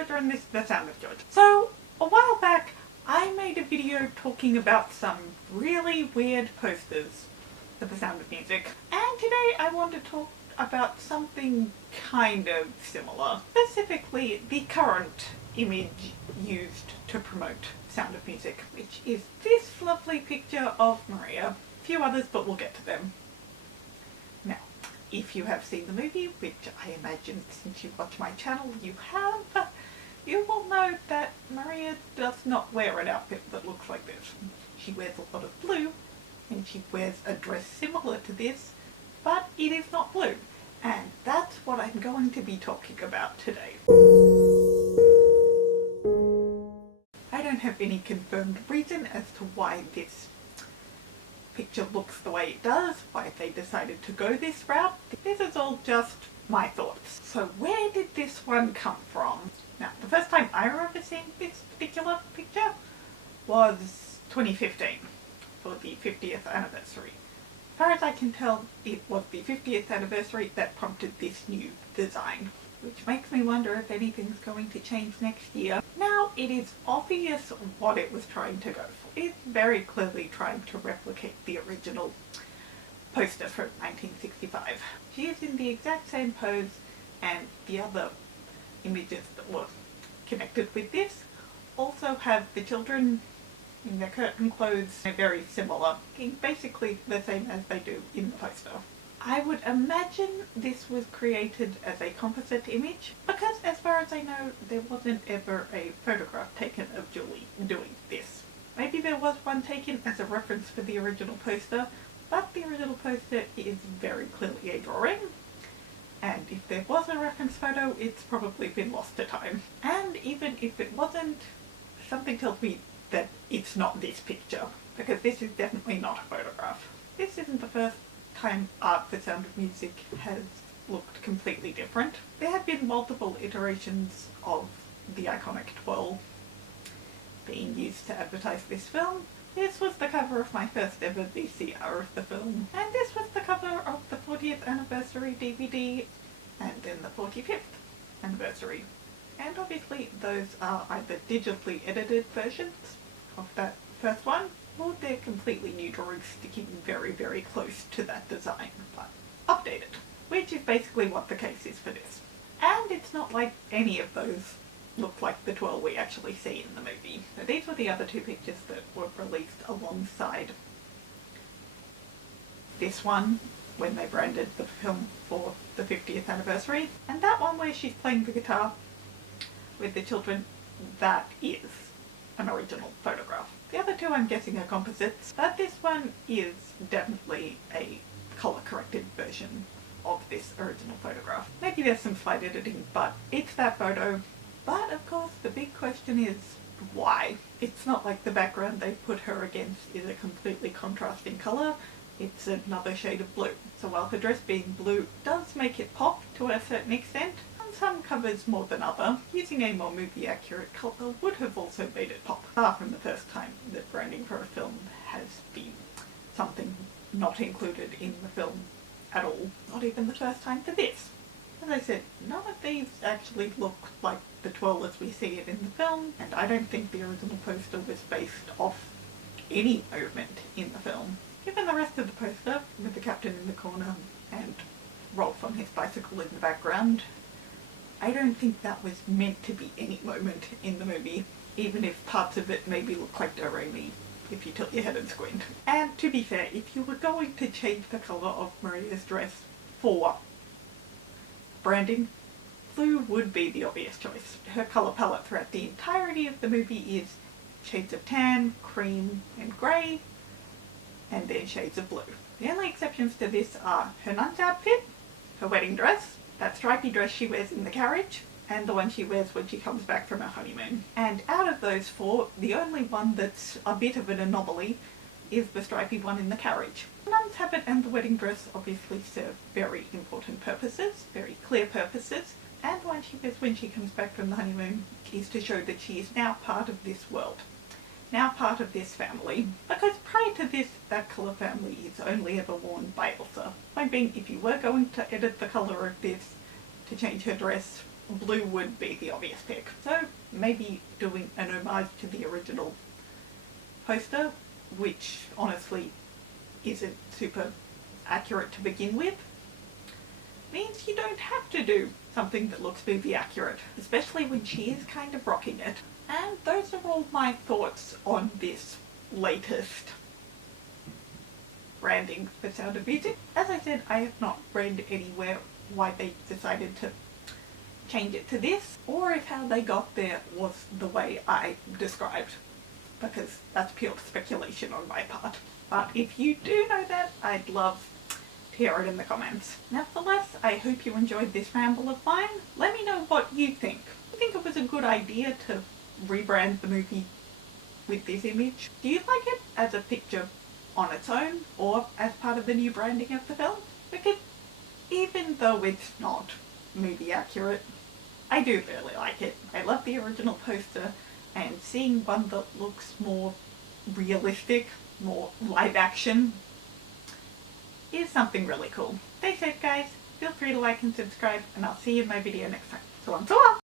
Georgia and this is The Sound of Georgia. So, a while back I made a video talking about some really weird posters for The Sound of Music, and today I want to talk about something kind of similar. Specifically, the current image used to promote Sound of Music, which is this lovely picture of Maria. A few others, but we'll get to them. Now, if you have seen the movie, which I imagine since you watch my channel you have, you will know that Maria does not wear an outfit that looks like this. She wears a lot of blue, and she wears a dress similar to this, but it is not blue. And that's what I'm going to be talking about today. I don't have any confirmed reason as to why this picture looks the way it does, why they decided to go this route. This is all just my thoughts. So where did this one come from? Now, the first time I remember seeing this particular picture was 2015 for the 50th anniversary. As far as I can tell, it was the 50th anniversary that prompted this new design, which makes me wonder if anything's going to change next year. Now, it is obvious what it was trying to go for. It's very clearly trying to replicate the original poster from 1965. She is in the exact same pose, and the other images that were connected with this also have the children in their curtain clothes. They're very similar, basically the same as they do in the poster. I would imagine this was created as a composite image, because as far as I know, there wasn't ever a photograph taken of Julie doing this. Maybe there was one taken as a reference for the original poster, but the original poster is very clearly a drawing, and if there was a reference photo, it's probably been lost to time. And even if it wasn't, something tells me that it's not this picture, because this is definitely not a photograph. This isn't the first time art for Sound of Music has looked completely different. There have been multiple iterations of the iconic twirl being used to advertise this film. This was the cover of my first ever VCR of the film, and this was the cover of the 40th anniversary DVD, and then the 45th anniversary. And obviously those are either digitally edited versions of that first one, or they're completely new drawings sticking very, very close to that design, but updated, which is basically what the case is for this. And it's not like any of those look like the twirl we actually see in the movie. So these were the other two pictures that were released alongside this one when they branded the film for the 50th anniversary, and that one where she's playing the guitar with the children, that is an original photograph. The other two I'm guessing are composites, but this one is definitely a colour corrected version of this original photograph. Maybe there's some slight editing, but it's that photo. But of course the big question is why? It's not like the background they put her against is a completely contrasting colour, it's another shade of blue. So while her dress being blue does make it pop to a certain extent, on some covers more than other, using a more movie accurate colour would have also made it pop. Far from the first time that branding for a film has been something not included in the film at all. Not even the first time for this. As I said, none of these actually look like the twirl as we see it in the film, and I don't think the original poster was based off any movement in the film. Given the rest of the poster, with the captain in the corner and Rolf on his bicycle in the background, I don't think that was meant to be any moment in the movie, even if parts of it maybe look like Do-Re-Mi if you tilt your head and squint. And to be fair, if you were going to change the colour of Maria's dress for branding, blue would be the obvious choice. Her colour palette throughout the entirety of the movie is shades of tan, cream and grey, and then shades of blue. The only exceptions to this are her nun's outfit, her wedding dress, that stripy dress she wears in the carriage, and the one she wears when she comes back from her honeymoon. And out of those four, the only one that's a bit of an anomaly is the stripy one in the carriage. The nun's habit and the wedding dress obviously serve very important purposes, very clear purposes, and the one she wears when she comes back from the honeymoon is to show that she is now part of this world, now part of this family, because prior to this, that colour family is only ever worn by Elsa. Point being, if you were going to edit the colour of this to change her dress blue would be the obvious pick. So maybe doing an homage to the original poster, which honestly isn't super accurate to begin with, means you don't have to do something that looks movie accurate, especially when she is kind of rocking it. And those are all my thoughts on this latest branding for Sound of Music. As I said, I have not read anywhere why they decided to change it to this, or if how they got there was the way I described, because that's pure speculation on my part. But if you do know that, I'd love to hear it in the comments. Nevertheless, I hope you enjoyed this ramble of mine. Let me know what you think. Do you think it was a good idea to rebrand the movie with this image? Do you like it as a picture on its own, or as part of the new branding of the film? Because even though it's not movie accurate, I do really like it. I love the original poster, and seeing one that looks more realistic, more live action, is something really cool. Stay safe guys, feel free to like and subscribe, and I'll see you in my video next time. So until then.